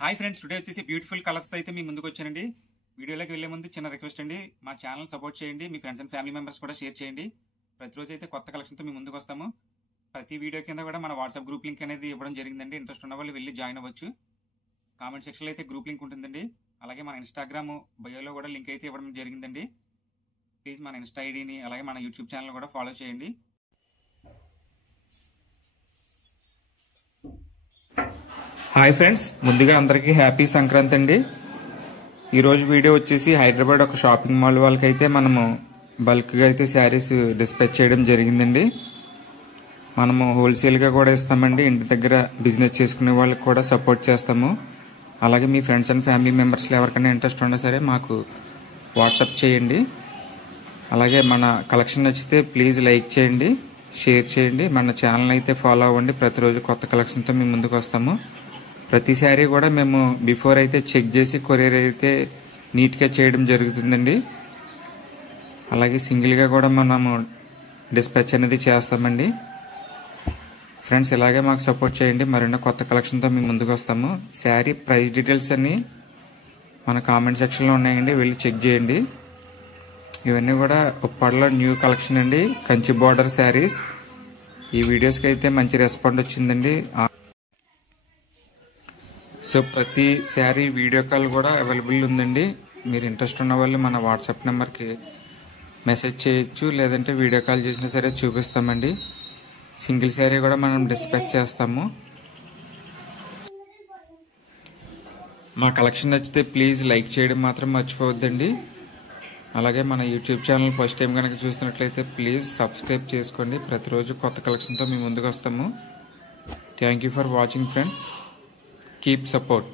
Hi friends, today వచ్చేసి beautiful colours అయితే మీ ముందుకు వచ్చానండి. వీడియోలోకి వెళ్లే ముందు చిన్న రిక్వెస్ట్ అండి, మా ఛానల్ సపోర్ట్ చేయండి, మీ ఫ్రెండ్స్ అండ్ ఫ్యామిలీ మెంబర్స్ కూడా షేర్ చేయండి. ప్రతిరోజు అయితే కొత్త కలెక్షన్తో మీ ముందుకు వస్తాము. ప్రతి వీడియో కింద కూడా మన వాట్సాప్ గ్రూప్ లింక్ అనేది ఇవ్వడం జరిగిందండి. ఇంట్రెస్ట్ ఉన్న వాళ్ళు వెళ్ళి జాయిన్ అవ్వచ్చు. కామెంట్ సెక్షన్లో అయితే గ్రూప్ లింక్ ఉంటుందండి. అలాగే మన ఇన్స్టాగ్రామ్ బయోలో కూడా లింక్ అయితే ఇవ్వడం జరిగిందండి. ప్లీజ్ మన ఇన్స్టా ఐడిని అలాగే మన యూట్యూబ్ ఛానల్ కూడా ఫాలో చేయండి. హాయ్ ఫ్రెండ్స్, ముందుగా అందరికీ హ్యాపీ సంక్రాంతి అండి. ఈరోజు వీడియో వచ్చేసి హైదరాబాద్ ఒక షాపింగ్ మాల్ వాళ్ళకైతే మనము బల్క్గా అయితే శారీస్ డిస్పాచ్ చేయడం జరిగిందండి. మనము హోల్సేల్గా కూడా ఇస్తామండి. ఇంటి దగ్గర బిజినెస్ చేసుకునే వాళ్ళకి కూడా సపోర్ట్ చేస్తాము. అలాగే మీ ఫ్రెండ్స్ అండ్ ఫ్యామిలీ మెంబర్స్లో ఎవరికైనా ఇంట్రెస్ట్ ఉన్నా సరే మాకు వాట్సాప్ చేయండి. అలాగే మన కలెక్షన్ నచ్చితే ప్లీజ్ లైక్ చేయండి, షేర్ చేయండి. మన ఛానల్ అయితే ఫాలో అవ్వండి. ప్రతిరోజు కొత్త కలెక్షన్తో మేము ముందుకు వస్తాము. ప్రతి శారీ కూడా మేము బిఫోర్ అయితే చెక్ చేసి కొరియర్ అయితే నీట్గా చేయడం జరుగుతుందండి. అలాగే సింగిల్గా కూడా మనము డిస్పాచ్ అనేది చేస్తామండి. ఫ్రెండ్స్, ఇలాగే మాకు సపోర్ట్ చేయండి. మరిన్న కొత్త కలెక్షన్తో మేము ముందుకు వస్తాము. శారీ ప్రైస్ డీటెయిల్స్ అన్నీ మన కామెంట్ సెక్షన్లో ఉన్నాయండి, వెళ్ళి చెక్ చేయండి. ఇవన్నీ కూడా ఉప్పాడలో న్యూ కలెక్షన్ అండి, కంచి బార్డర్ శారీస్. ఈ వీడియోస్కి అయితే మంచి రెస్పాండ్ వచ్చిందండి. సో ప్రతి శారీ వీడియో కాల్ కూడా అవైలబుల్ ఉందండి. మీరు ఇంట్రెస్ట్ ఉన్న వాళ్ళు మన వాట్సాప్ నెంబర్కి మెసేజ్ చేయొచ్చు, లేదంటే వీడియో కాల్ చేసినా సరే చూపిస్తామండి. సింగిల్ శారీ కూడా మనం డిస్పాచ్ చేస్తాము. మా కలెక్షన్ నచ్చితే ప్లీజ్ లైక్ చేయడం మాత్రం మర్చిపోవద్దండి. అలాగే మన యూట్యూబ్ ఛానల్ ఫస్ట్ టైం కనుక చూస్తున్నట్లయితే ప్లీజ్ సబ్స్క్రైబ్ చేసుకోండి. ప్రతిరోజు కొత్త కలెక్షన్తో మేము ముందుకు వస్తాము. Thank you for watching friends. Keep support.